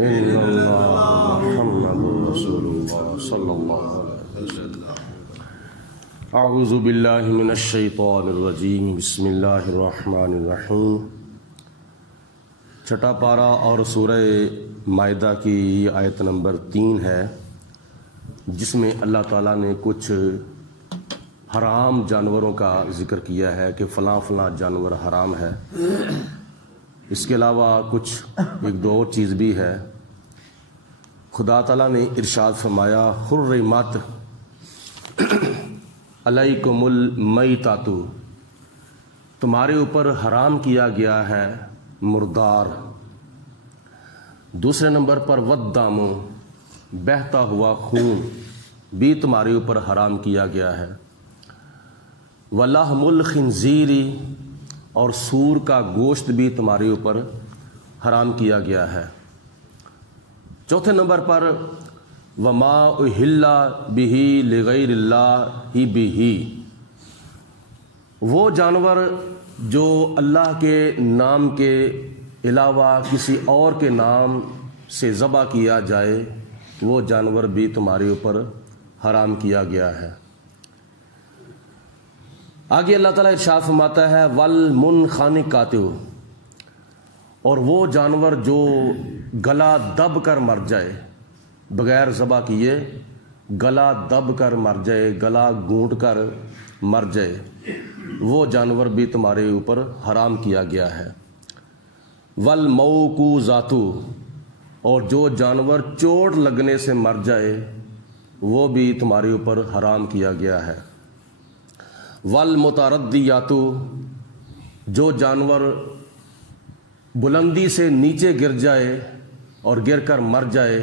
محمد رسول اللہ صلی اللہ علیہ وسلم۔ اعوذ باللہ من الشیطان الرجیم، بسم اللہ الرحمن الرحیم۔ چھٹا پارہ اور سورہ مائدہ کی آیت نمبر 3 ہے، جس میں اللہ تعالیٰ نے کچھ حرام جانوروں کا ذکر کیا ہے کہ فلاں فلاں جانور حرام ہے۔ اس کے علاوہ کچھ ایک دو اور چیز بھی ہے۔ خدا تعالیٰ نے ارشاد فرمایا، حرمت علیکم المیتۃ، تمہارے اوپر حرام کیا گیا ہے مردار۔ دوسرے نمبر پر والدم، بہتا ہوا خون بھی تمہارے اوپر حرام کیا گیا ہے۔ ولحم الخنزیر، اور سور کا گوشت بھی تمہارے اوپر حرام کیا گیا ہے۔ چوتھے نمبر پر وما اہل بہ لغیر اللہ بہ، وہ جانور جو اللہ کے نام کے علاوہ کسی اور کے نام سے ذبح کیا جائے، وہ جانور بھی تمہارے اوپر حرام کیا گیا ہے۔ آگے اللہ تعالیٰ ارشاد فرماتا ہے والمنخنقۃ، اور وہ جانور جو گلا دب کر مر جائے، بغیر ذبح کیے گلا دب کر مر جائے، گلا گھونٹ کر مر جائے، وہ جانور بھی تمہارے اوپر حرام کیا گیا ہے۔ والموقوذۃ، اور جو جانور چوٹ لگنے سے مر جائے، وہ بھی تمہارے اوپر حرام کیا گیا ہے۔ والمتردیات، جو جانور بلندی سے نیچے گر جائے اور گر کر مر جائے،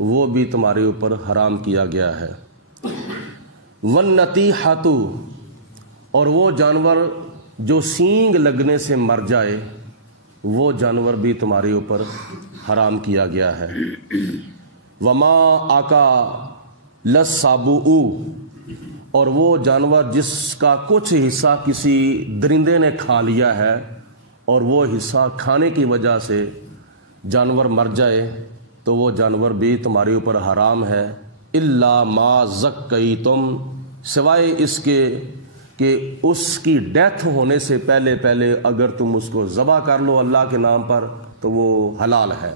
وہ بھی تمہارے اوپر حرام کیا گیا ہے۔ والنطیحۃ، اور وہ جانور جو سینگ لگنے سے مر جائے، وہ جانور بھی تمہارے اوپر حرام کیا گیا ہے۔ وما آکا للسبع، اور وہ جانور جس کا کچھ حصہ کسی درندے نے کھا لیا ہے اور وہ حصہ کھانے کی وجہ سے جانور مر جائے، تو وہ جانور بھی تمہارے اوپر حرام ہے۔ الا ما ذکیتم، سوائے اس کے کہ اس کی ڈیتھ ہونے سے پہلے پہلے اگر تم اس کو ذبح کر لو اللہ کے نام پر تو وہ حلال ہے۔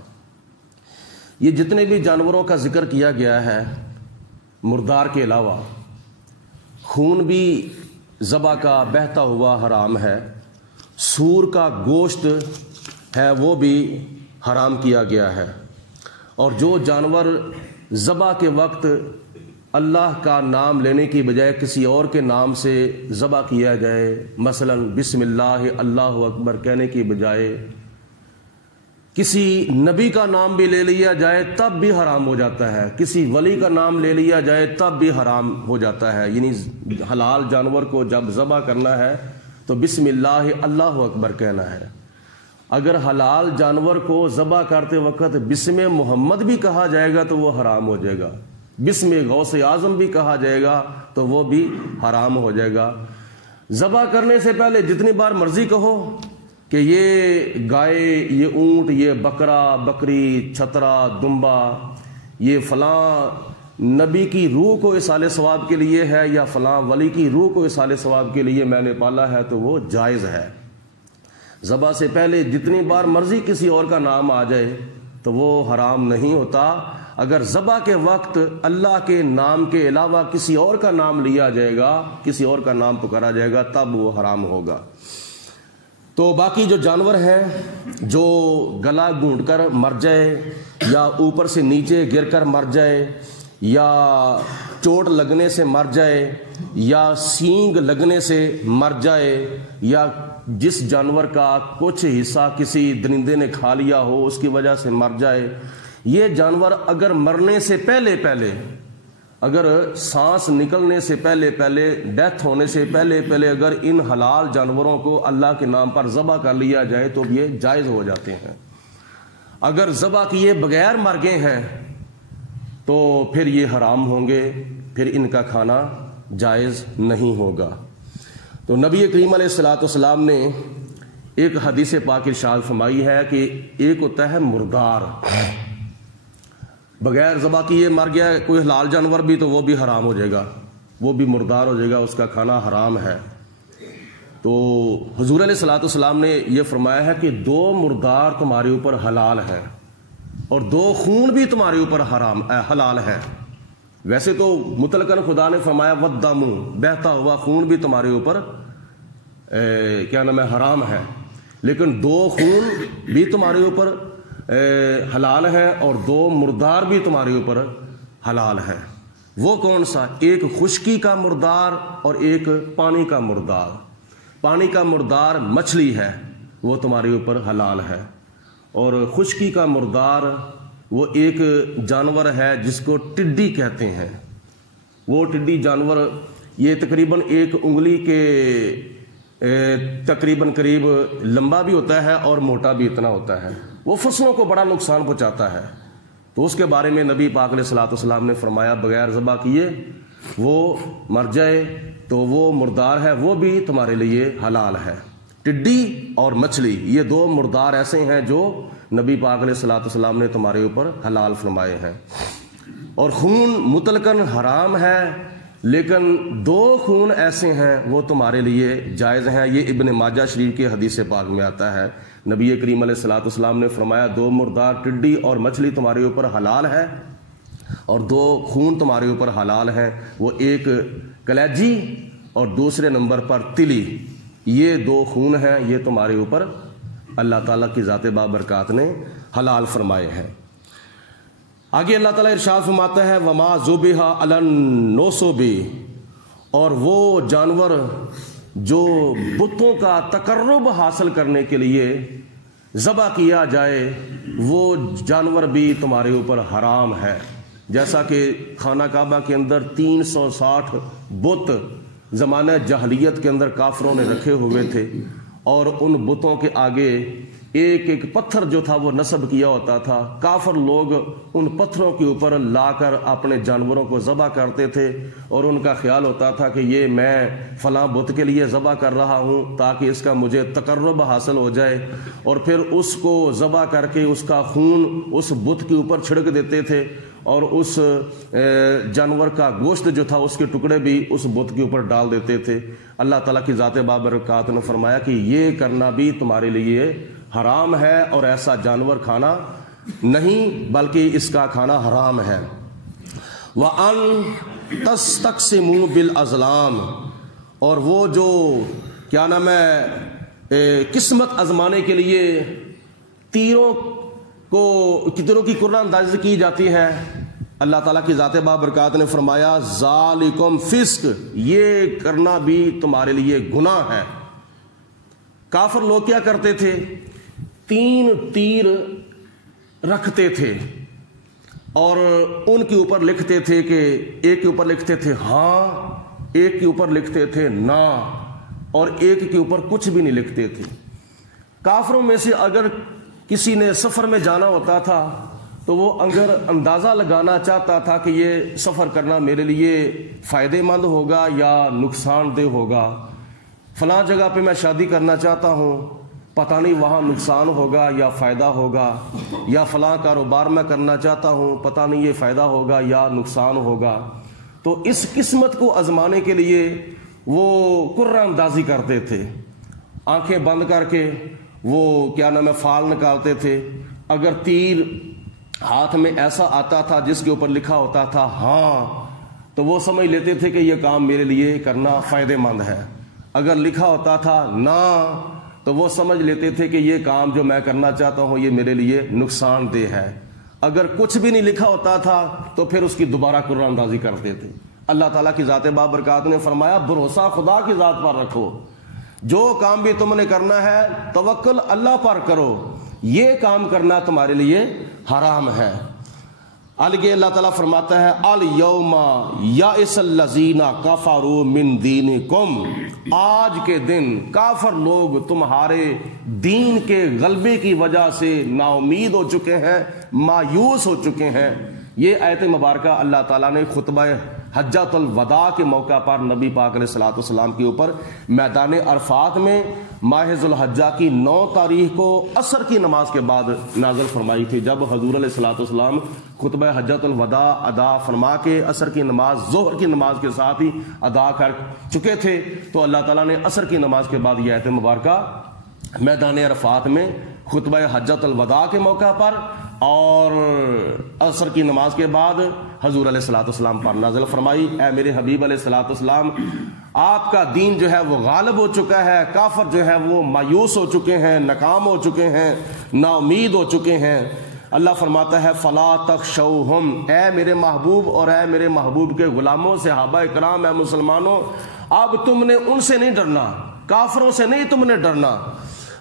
یہ جتنے بھی جانوروں کا ذکر کیا گیا ہے مردار کے علاوہ، خون بھی ذبح کا بہتا ہوا حرام ہے، سور کا گوشت ہے وہ بھی حرام کیا گیا ہے، اور جو جانور ذبح کے وقت اللہ کا نام لینے کی بجائے کسی اور کے نام سے ذبح کیا جائے، مثلا بسم اللہ اللہ اکبر کہنے کی بجائے کسی نبی کا نام بھی لے لیا جائے تب بھی حرام ہو جاتا ہے، کسی ولی کا نام لے لیا جائے تب بھی حرام ہو جاتا ہے۔ یعنی حلال جانور کو جب ذبح کرنا ہے تو بسم اللہ اللہ اکبر کہنا ہے۔ اگر حلال جانور کو ذبح کرتے وقت بسم محمد بھی کہا جائے گا تو وہ حرام ہو جائے گا، بسم غوث اعظم بھی کہا جائے گا تو وہ بھی حرام ہو جائے گا۔ ذبح کرنے سے پہلے جتنی بار مرضی کہو کہ یہ گائے، یہ اونٹ، یہ بکرا، بکری، چھترا، دمبا، یہ فلاں نبی کی روح کو اصال ثواب کے لیے ہے یا فلاں ولی کی روح کو اصال ثواب کے لیے میں نے پالا ہے، تو وہ جائز ہے۔ ذبح سے پہلے جتنی بار مرضی کسی اور کا نام آ جائے تو وہ حرام نہیں ہوتا۔ اگر ذبح کے وقت اللہ کے نام کے علاوہ کسی اور کا نام لیا جائے گا، کسی اور کا نام پکارا جائے گا، تب وہ حرام ہوگا۔ تو باقی جو جانور ہیں جو گلا گھونٹ کر مر جائے یا اوپر سے نیچے گر کر مر جائے یا چوٹ لگنے سے مر جائے یا سینگ لگنے سے مر جائے یا جس جانور کا کچھ حصہ کسی درندے نے کھا لیا ہو اس کی وجہ سے مر جائے، یہ جانور اگر مرنے سے پہلے پہلے، اگر سانس نکلنے سے پہلے پہلے، ڈیتھ ہونے سے پہلے پہلے اگر ان حلال جانوروں کو اللہ کے نام پر ذبح کر لیا جائے تو یہ جائز ہو جاتے ہیں۔ اگر ذبح کیے بغیر مر گئے ہیں تو پھر یہ حرام ہوں گے، پھر ان کا کھانا جائز نہیں ہوگا۔ تو نبی کریم علیہ الصلوۃ والسلام نے ایک حدیث پاک ارشاد فرمائی ہے کہ ایک ہوتا ہے مردار، بغیر ذبح کیے مر گیا کوئی حلال جانور بھی تو وہ بھی حرام ہو جائے گا، وہ بھی مردار ہو جائے گا، اس کا کھانا حرام ہے۔ تو حضور علیہ الصلوۃ والسلام نے یہ فرمایا ہے کہ 2 مردار تمہارے اوپر حلال ہیں اور 2 خون بھی تمہارے اوپر حلال ہے۔ ویسے تو مطلقاً خدا نے فرمایا والدم، بہتا ہوا خون بھی تمہارے اوپر کیا نام ہے حرام ہے، لیکن 2 خون بھی تمہارے اوپر حلال ہے اور 2 مردار بھی تمہارے اوپر حلال ہے۔ وہ کون سا؟ ایک خشکی کا مردار اور ایک پانی کا مردار۔ پانی کا مردار مچھلی ہے، وہ تمہارے اوپر حلال ہے، اور خشکی کا مردار وہ ایک جانور ہے جس کو ٹڈی کہتے ہیں۔ وہ ٹڈی جانور یہ تقریباً 1 انگلی کے تقریباً قریب لمبا بھی ہوتا ہے اور موٹا بھی اتنا ہوتا ہے، وہ فصلوں کو بڑا نقصان پہنچاتا ہے۔ تو اس کے بارے میں نبی پاک علیہ الصلوۃ والسلام نے فرمایا بغیر ذبح کیے وہ مر جائے تو وہ مردار ہے، وہ بھی تمہارے لیے حلال ہے۔ ٹڈی اور مچھلی یہ 2 مردار ایسے ہیں جو نبی پاک علیہ الصلوۃ والسلام نے تمہارے اوپر حلال فرمائے ہیں۔ اور خون مطلقاً حرام ہے، لیکن 2 خون ایسے ہیں وہ تمہارے لیے جائز ہیں۔ یہ ابن ماجہ شریف کے حدیث پاک میں آتا ہے، نبی کریم علیہ الصلوۃ والسلام نے فرمایا 2 مردار ٹڈی اور مچھلی تمہارے اوپر حلال ہے اور 2 خون تمہارے اوپر حلال ہیں، وہ ایک کلیجی اور دوسرے نمبر پر تلی۔ یہ 2 خون ہیں، یہ تمہارے اوپر اللہ تعالیٰ کی ذات بابرکات نے حلال فرمائے ہیں۔ آگے اللہ تعالیٰ ارشاد فرماتا ہے وما ذبح علی النصب، اور وہ جانور جو بتوں کا تقرب حاصل کرنے کے لیے ذبح کیا جائے وہ جانور بھی تمہارے اوپر حرام ہے۔ جیسا کہ خانہ کعبہ کے اندر 360 بت زمانہ جاہلیت کے اندر کافروں نے رکھے ہوئے تھے، اور ان بتوں کے آگے ایک ایک پتھر جو تھا وہ نصب کیا ہوتا تھا۔ کافر لوگ ان پتھروں کے اوپر لا کر اپنے جانوروں کو ذبح کرتے تھے، اور ان کا خیال ہوتا تھا کہ یہ میں فلاں بت کے لیے ذبح کر رہا ہوں تاکہ اس کا مجھے تقرب حاصل ہو جائے، اور پھر اس کو ذبح کر کے اس کا خون اس بت کے اوپر چھڑک دیتے تھے، اور اس جانور کا گوشت جو تھا اس کے ٹکڑے بھی اس بت کے اوپر ڈال دیتے تھے۔ اللہ تعالیٰ کی ذات بابرکات نے فرمایا کہ یہ کرنا بھی تمہارے لیے حرام ہے، اور ایسا جانور کھانا نہیں بلکہ اس کا کھانا حرام ہے۔ وَأَن تَسْتَقْسِمُوا بِالْأَزْلَامِ، اور وہ جو کیا نام ہے قسمت آزمانے کے لیے تیروں کی قرآن اندازی کی جاتی ہے، اللہ تعالیٰ کی ذات بابرکات نے فرمایا ذالکم فسق، یہ کرنا بھی تمہارے لیے گناہ ہے۔ کافر لوگ کیا کرتے تھے؟ 3 تیر رکھتے تھے اور ان کے اوپر لکھتے تھے کہ ایک کے اوپر لکھتے تھے ہاں، ایک کے اوپر لکھتے تھے نا، اور ایک کے اوپر کچھ بھی نہیں لکھتے تھے۔ کافروں میں سے اگر کسی نے سفر میں جانا ہوتا تھا تو وہ اگر اندازہ لگانا چاہتا تھا کہ یہ سفر کرنا میرے لیے فائدہ مند ہوگا یا نقصان دہ ہوگا، فلاں جگہ پہ میں شادی کرنا چاہتا ہوں، پتہ نہیں وہاں نقصان ہوگا یا فائدہ ہوگا، یا فلاں کاروبار میں کرنا چاہتا ہوں، پتہ نہیں یہ فائدہ ہوگا یا نقصان ہوگا، تو اس قسمت کو آزمانے کے لیے وہ قرعہ اندازی کرتے تھے۔ آنکھیں بند کر کے وہ کیا نام ہے فال نکالتے تھے، اگر تیر ہاتھ میں ایسا آتا تھا جس کے اوپر لکھا ہوتا تھا ہاں تو وہ سمجھ لیتے تھے کہ یہ کام میرے لیے کرنا فائدہ مند ہے، اگر لکھا ہوتا تھا نا تو وہ سمجھ لیتے تھے کہ یہ کام جو میں کرنا چاہتا ہوں یہ میرے لیے نقصان دہ ہے، اگر کچھ بھی نہیں لکھا ہوتا تھا تو پھر اس کی دوبارہ قرعہ اندازی کرتے تھے۔ اللہ تعالیٰ کی ذات بابرکات نے فرمایا بھروسہ خدا کی ذات پر رکھو، جو کام بھی تم نے کرنا ہے توکل اللہ پر کرو، یہ کام کرنا تمہارے لیے حرام ہے۔ آگے اللہ تعالیٰ فرماتا ہے الیوم یئس الذین کفروا من دینکم، آج کے دن کافر لوگ تمہارے دین کے غلبے کی وجہ سے نا امید ہو چکے ہیں، مایوس ہو چکے ہیں۔ یہ آیت مبارکہ اللہ تعالیٰ نے خطبہ حجۃ الوداع کے موقع پر نبی پاک علیہ الصلوۃ والسلام کے اوپر میدان عرفات میں ماہ ذو الحجہ کی 9 تاریخ کو عصر کی نماز کے بعد نازل فرمائی تھی. جب حضور علیہ الصلوۃ والسلام خطبہ حجۃ الوداع ادا فرما کے عصر کی نماز ظہر کی نماز کے ساتھ ہی ادا کر چکے تھے تو اللہ تعالیٰ نے عصر کی نماز کے بعد یہ آیت مبارکہ میدان عرفات میں خطبہ حجۃ الوداع کے موقع پر اور عصر کی نماز کے بعد حضور علیہ الصلوۃ والسلام پر نازل فرمائی. اے میرے حبیب علیہ الصلوۃ والسلام، آپ کا دین جو ہے وہ غالب ہو چکا ہے، کافر جو ہے وہ مایوس ہو چکے ہیں، ناکام ہو چکے ہیں، نا امید ہو چکے ہیں. اللہ فرماتا ہے فلا تخشوہم، اے میرے محبوب اور اے میرے محبوب کے غلاموں، صحابہ کرام، اے مسلمانوں، اب تم نے ان سے نہیں ڈرنا، کافروں سے نہیں تم نے ڈرنا.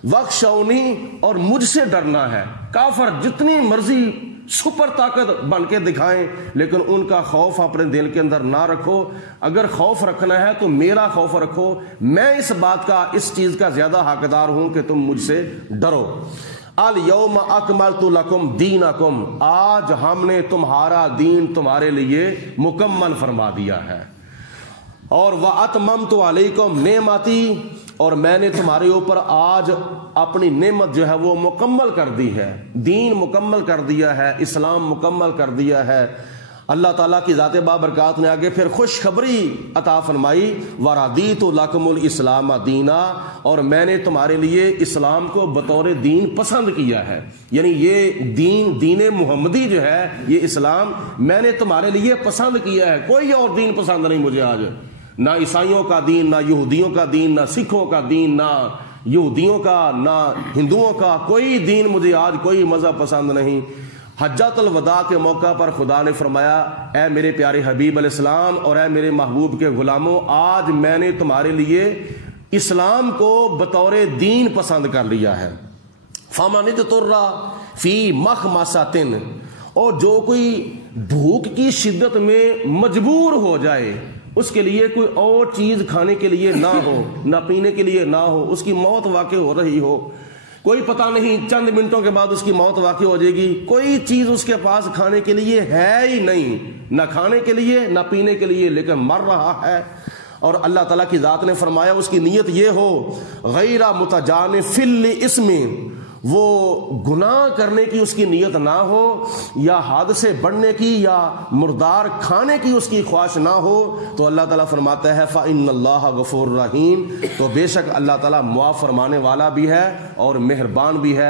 وخشونی، اور مجھ سے ڈرنا ہے. کافر جتنی مرضی سپر طاقت بن کے دکھائیں لیکن ان کا خوف اپنے دل کے اندر نہ رکھو. اگر خوف رکھنا ہے تو میرا خوف رکھو. میں اس بات کا، اس چیز کا زیادہ حقدار ہوں کہ تم مجھ سے ڈرو. الیوم اکملت لکم دینکم، آج ہم نے تمہارا دین تمہارے لیے مکمل فرما دیا ہے. اور وَأَتْمَمْتُ عَلَيْكُمْ نِعْمَتِي، اور میں نے تمہارے اوپر آج اپنی نعمت جو ہے وہ مکمل کر دی ہے. دین مکمل کر دیا ہے، اسلام مکمل کر دیا ہے. اللہ تعالیٰ کی ذات بابرکات نے آگے پھر خوشخبری عطا فرمائی، وَرَضِيتُ لَكُمُ الْإِسْلَامَ دِينًا، اور میں نے تمہارے لیے اسلام کو بطور دین پسند کیا ہے. یعنی یہ دین محمدی جو ہے، یہ اسلام میں نے تمہارے لیے پسند کیا ہے. کوئی اور دین پسند نہیں مجھے آج، نہ عیسائیوں کا دین، نہ یہودیوں کا دین، نہ سکھوں کا دین، نہ یہودیوں کا، نہ ہندوؤں کا. کوئی دین مجھے آج، کوئی مذہب پسند نہیں. حجۃ الوداع کے موقع پر خدا نے فرمایا، اے میرے پیارے حبیب علیہ السلام اور اے میرے محبوب کے غلاموں، آج میں نے تمہارے لیے اسلام کو بطور دین پسند کر لیا ہے. فَمَنِ اضْطُرَّ فِي مَخْمَصَةٍ، اور جو کوئی بھوک کی شدت میں مجبور ہو جائے، اس کے لیے کوئی اور چیز کھانے کے لیے نہ ہو، نہ پینے کے لیے نہ ہو، اس کی موت واقع ہو رہی ہو، کوئی پتہ نہیں چند منٹوں کے بعد اس کی موت واقع ہو جائے گی، کوئی چیز اس کے پاس کھانے کے لیے ہے ہی نہیں، نہ کھانے کے لیے نہ پینے کے لیے، لیکن مر رہا ہے. اور اللہ تعالیٰ کی ذات نے فرمایا اس کی نیت یہ ہو، غیر متجانف لاسم، وہ گناہ کرنے کی اس کی نیت نہ ہو، یا حد سے بڑھنے کی یا مردار کھانے کی اس کی خواہش نہ ہو، تو اللہ تعالیٰ فرماتا ہے فَإِنَّ اللَّهَ غَفُورٌ رَحِيمٌ، تو بے شک اللہ تعالیٰ معاف فرمانے والا بھی ہے اور مہربان بھی ہے.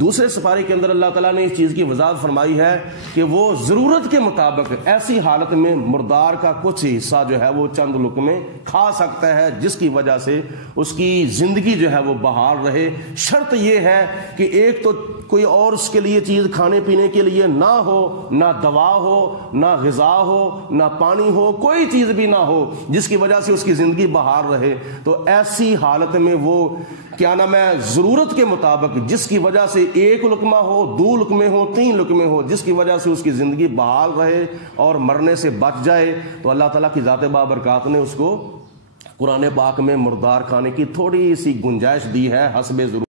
دوسرے سپارے کے اندر اللہ تعالیٰ نے اس چیز کی وضاحت فرمائی ہے کہ وہ ضرورت کے مطابق ایسی حالت میں مردار کا کچھ حصہ جو ہے وہ چند لقمے کھا سکتا ہے، جس کی وجہ سے اس کی زندگی جو ہے وہ بحال رہے. شرط یہ ہے کہ ایک تو کوئی اور اس کے لیے چیز کھانے پینے کے لیے نہ ہو، نہ دوا ہو، نہ غذا ہو، نہ پانی ہو، کوئی چیز بھی نہ ہو جس کی وجہ سے اس کی زندگی بحال رہے. تو ایسی حالت میں وہ کیا نام ہے، ضرورت کے مطابق جس کی وجہ سے 1 لقمہ ہو، 2 لقمے ہو، 3 لقمے ہو، جس کی وجہ سے اس کی زندگی بحال رہے اور مرنے سے بچ جائے، تو اللہ تعالیٰ کی ذات بابرکات نے اس کو قرآن پاک میں مردار کھانے کی تھوڑی سی گنجائش دی ہے حسب ضرورت.